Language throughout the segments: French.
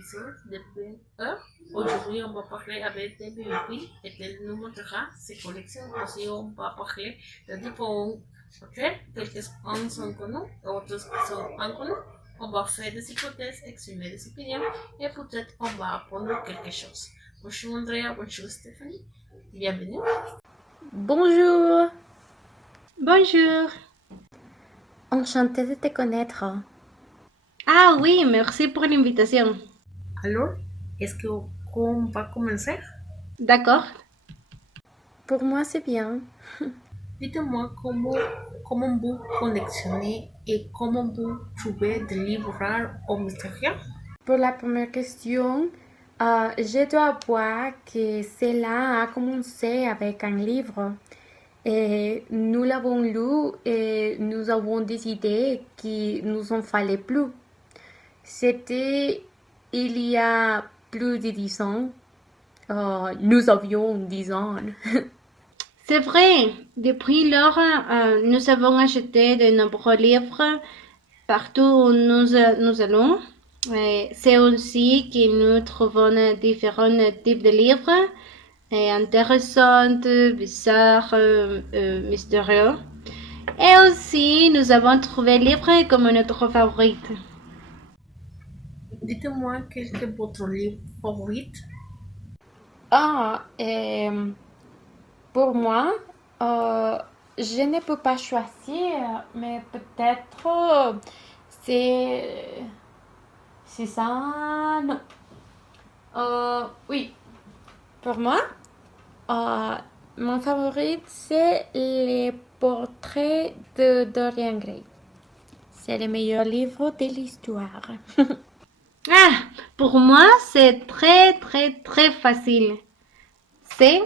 épisode de Plein Heure. Aujourd'hui, on va parler avec des biopics et elle nous montrera ses collections. Aussi, on va parler de différents auteurs. Quelques-uns sont connus, d'autres sont inconnus. On va faire des hypothèses, exprimer des opinions et peut-être on va apprendre quelque chose. Bonjour Andrea, bonjour Stéphanie. Bienvenue. Bonjour, Bonjour. enchantée de te connaître. Ah oui, merci pour l'invitation. Alors, est-ce qu'on va commencer? D'accord. Pour moi, c'est bien. Dites-moi comment vous collectionnez et comment vous trouvez des livres rares ou mystérieux. Pour la première question, je dois avouer que cela a commencé avec un livre. Et nous l'avons lu et nous avons décidé qu'il nous en fallait plus. C'était il y a plus de 10 ans. Nous avions 10 ans. C'est vrai, depuis lors, nous avons acheté de nombreux livres partout où nous allons. C'est aussi que nous trouvons différents types de livres, intéressants, bizarres, mystérieux. Et aussi, nous avons trouvé livres comme notre favorite. Dites-moi quel est votre livre favori. Pour moi, je ne peux pas choisir, mais peut-être c'est c'est ça. Non. Oui, pour moi, euh, mon favori c'est les portraits de Dorian Gray. C'est le meilleur livre de l'histoire. Ah, pour moi, c'est très, très, très facile. C'est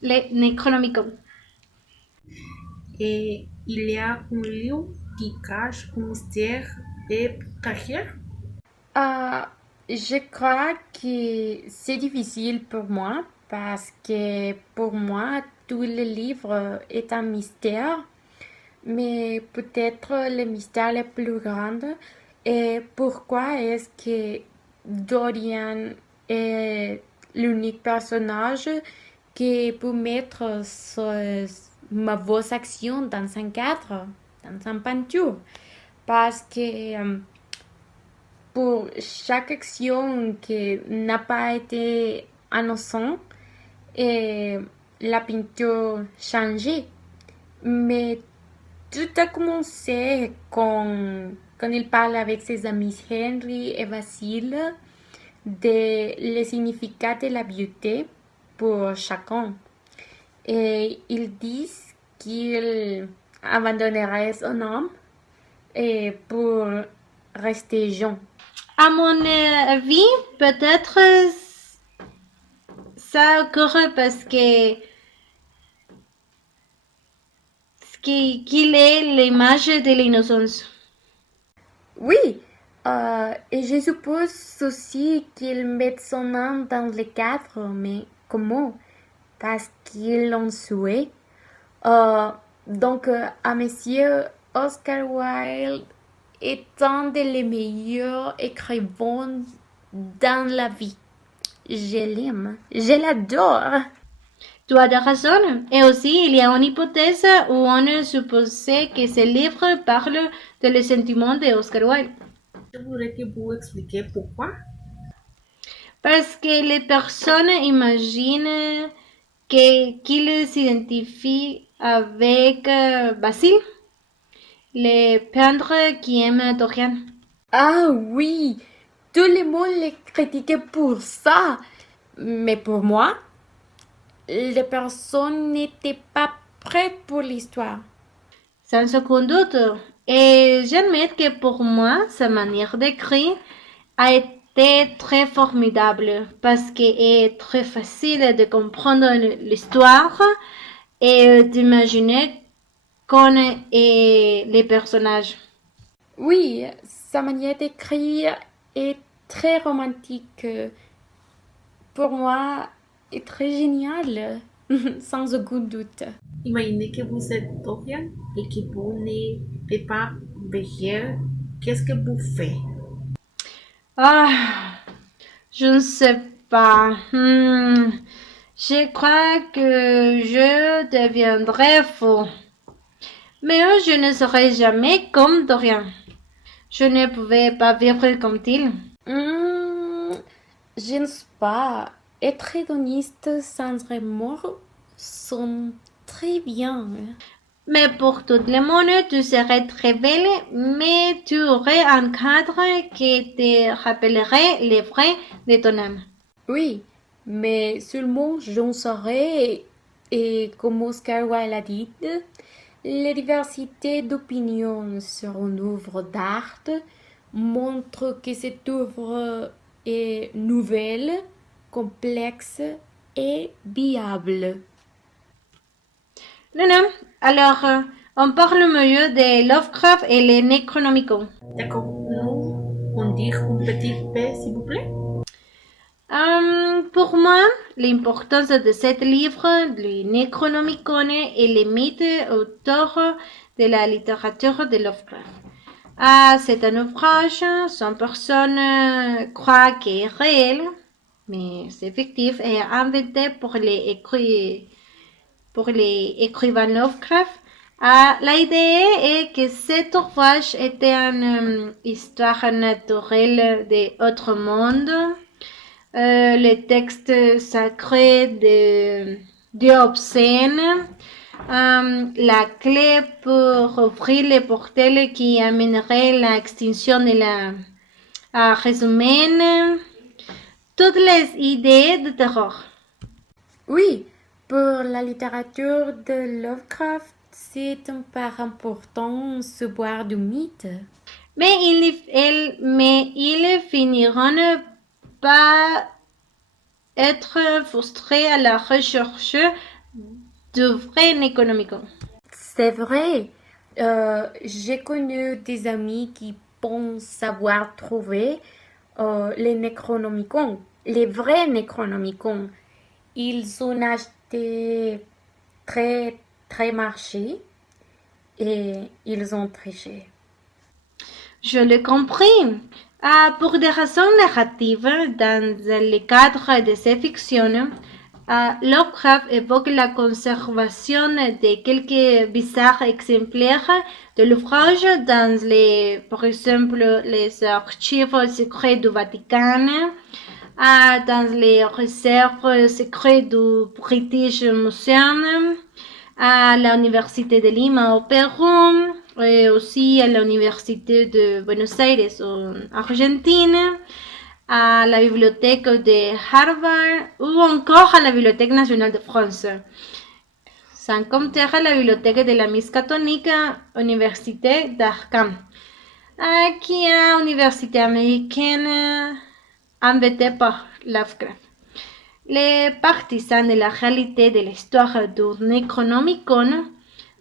les Necronomicon. Et il y a un livre qui cache un mystère et carrière. Euh, je crois que c'est difficile pour moi parce que pour moi, tout le livre est un mystère, mais peut-être le mystère le plus grand est pourquoi est-ce que Dorian est l'unique personnage qui peut mettre ma voix action dans un cadre, dans un peinture. Parce que pour chaque action qui n'a pas été innocente, et la peinture changeait. Mais tout a commencé quand il parle avec ses amis Henry et Basile de le significat de la beauté pour chacun. Et ils disent qu'il abandonnerait son homme et pour rester jeune. À mon avis, peut-être ça occurre parce que qu'il est l'image de l'innocence. Oui, et je suppose aussi qu'il met son âme dans le cadre, mais comment? Parce qu'ils l'ont souhaité. Donc, à monsieur Oscar Wilde est un des meilleurs écrivains dans la vie. Je l'aime, je l'adore. Tu as raison. Et aussi, il y a une hypothèse où on supposait que ce livre parle de les sentiments de Oscar Wilde. Je voudrais que vous expliquiez pourquoi. Parce que les personnes imaginent qu'il s'identifie avec Basile, le peintre qui aime Dorian. Ah oui, tout le monde les critiquait pour ça. Mais pour moi, les personnes n'étaient pas prêtes pour l'histoire. Sans aucun doute. Et j'admets que pour moi, sa manière d'écrire a été très formidable parce qu'elle est très facile de comprendre l'histoire et d'imaginer qu'on est les personnages. Oui, sa manière d'écrire est très romantique. Pour moi, est très géniale, sans aucun doute. Imaginez que vous êtes Dorian et que vous n'êtes pas vieille. Qu'est-ce que vous faites? Ah, je ne sais pas. Je crois que je deviendrai fou. Mais je ne serai jamais comme Dorian. Je ne pouvais pas vivre comme il. Hmm, je ne sais pas. Être hédoniste sans remords sont très bien. Mais pour tout le monde, tu serais très belle, mais tu aurais un cadre qui te rappellerait les vrais de ton âme. Oui, mais seulement j'en saurais, et comme Oscar Wilde a dit, la diversité d'opinions sur une œuvre d'art montre que cette œuvre est nouvelle, complexe et viable. Non, non. Alors, on parle mieux de Lovecraft et les Necronomicon. D'accord, nous, on dit un petit peu, s'il vous plaît. Pour moi, l'importance de ce livre, le Necronomicon et les mythes autour de la littérature de Lovecraft. C'est un ouvrage, sans personne croit qu'il est réel, mais c'est fictif et inventé pour les écrivains Lovecraft. L'idée est que cet ouvrage était une histoire naturelle d'autres mondes. Les textes sacrés de Dieu obscène, la clé pour ouvrir les portails qui amèneraient l'extinction de la race humaine, toutes les idées de terreur. Oui, pour la littérature de Lovecraft, c'est un part important ce boire du mythe. Mais ils finiront par être frustrés à la recherche du vrai Necronomicon. C'est vrai, j'ai connu des amis qui pensent avoir trouvé les Necronomicon, les vrais Necronomicon. Ils ont acheté très marché et ils ont triché. Je l'ai compris. Pour des raisons narratives, dans le cadre de ces fictions, Lovecraft évoque la conservation de quelques bizarres exemplaires de l'ouvrage dans par exemple, les archives secrets du Vatican, dans les réserves secrètes du British Museum, à l'Université de Lima au Pérou, et aussi à l'Université de Buenos Aires en Argentine, à la bibliothèque de Harvard ou encore à la Bibliothèque nationale de France. Sans compter à la bibliothèque de la Miskatonic Université d'Arkham, qui est une université américaine inventée par Lovecraft. Les partisans de la réalité de l'histoire du Necronomicon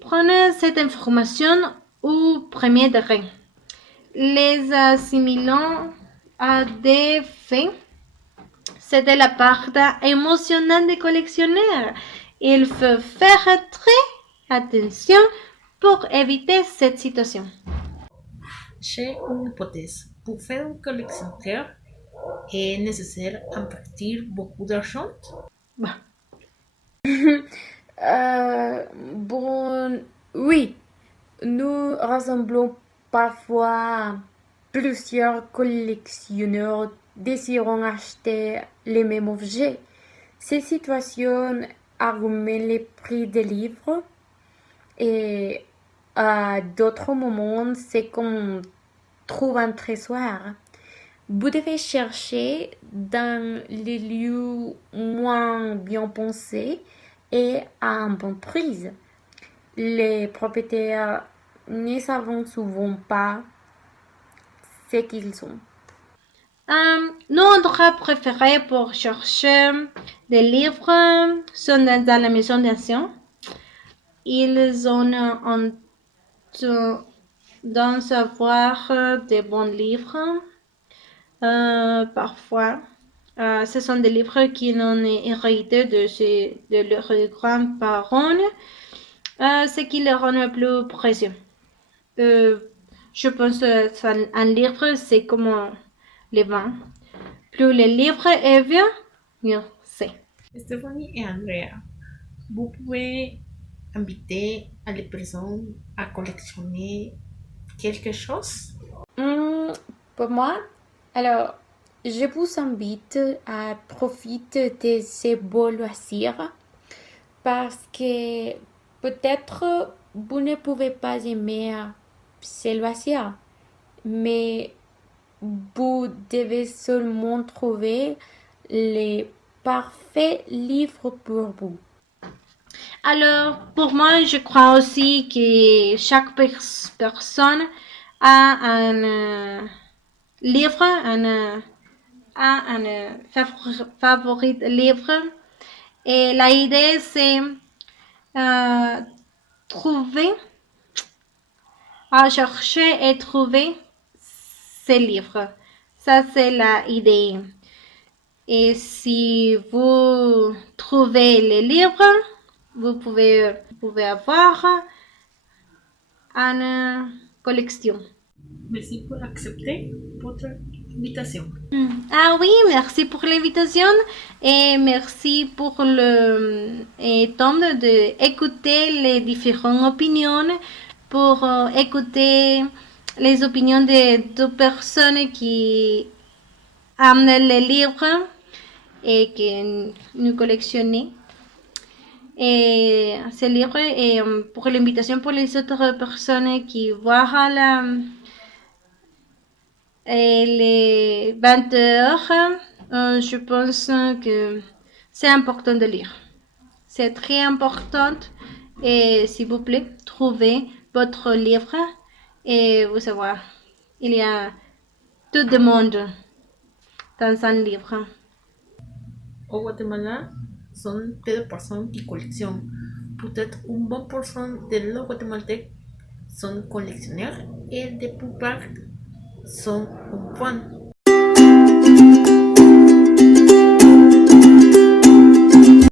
prennent cette information au premier degré, les assimilant à des faits. C'était la part émotionnelle des collectionneurs. Il faut faire très attention pour éviter cette situation. J'ai une hypothèse. Pour faire une collectionneur, est nécessaire investir beaucoup d'argent? Bon. Bon, oui, nous rassemblons parfois plusieurs collectionneurs désirant acheter les mêmes objets. Ces situations augmentent les prix des livres et à d'autres moments, c'est qu'on trouve un trésor. Vous devez chercher dans les lieux moins bien pensés et à un bon prix. Les propriétaires ne savent souvent pas ce qu'ils sont. Nos endroits préférés pour chercher des livres sont dans la maison d'anciens. Ils ont d'en savoir de bons livres. Parfois, ce sont des livres qui ont hérité de leurs grands-parents, ce qui les rend plus précieux. Je pense qu'un livre, c'est comme le vin. Plus le livre est vieux, mieux c'est. Stéphanie et Andrea, vous pouvez inviter à les personnes à collectionner quelque chose? Pour moi, alors, je vous invite à profiter de ces beaux loisirs parce que peut-être vous ne pouvez pas aimer ces loisirs, mais vous devez seulement trouver les parfaits livres pour vous. Alors, pour moi, je crois aussi que chaque personne a un livre, un favori livre. Et la idée, c'est trouver, à chercher et trouver ces livres. Ça, c'est la idée. Et si vous trouvez les livres, vous pouvez avoir une collection. Merci pour accepter votre invitation. Ah oui, merci pour l'invitation et merci pour le temps d'écouter les différentes opinions, pour écouter les opinions de deux personnes qui aiment les livres et que nous collectionnons. Et ces livres et pour l'invitation pour les autres personnes qui voient les 20 heures, je pense que c'est important de lire. C'est très important et s'il vous plaît, trouvez votre livre et vous savez, il y a tout le monde dans un livre. Au Guatemala, sont peu de personnes qui collectionnent. Peut-être une bonne portion de los guatémaltèques sont collectionneurs et la plupart sont enfants.